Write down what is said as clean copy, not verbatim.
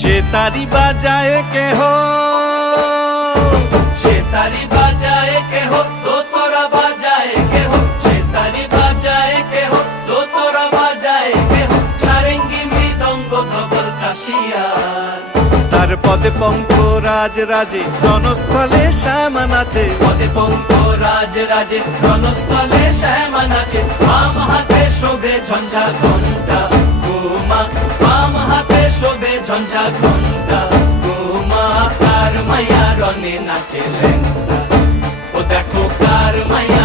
সে তারি বাজায় কেহ, সে তারি বাজায় কেহ, দোতরা বাজায় কেহ, সে তারি বাজায় কেহ, দোতরা বাজায় কেহ, সারেঙ্গি মৃদঙ্গ ধবল কাশিয়ার। তার পদে পঙ্ক রাজ রাজে, রণস্থলে শ্যামা নাচে। পদে পঙ্ক রাজ রাজে, রণস্থলে শ্যামা নাচে। বাম হাতে শোভে ঝঞ্ঝা ঘণ্টা গোমা, বাম হাতে শোভে ঝঞ্ঝা ঘণ্টা গোমা। কার মাইয়া রনে নাচে ল্যাংটা, ও দেখো কার মাইয়া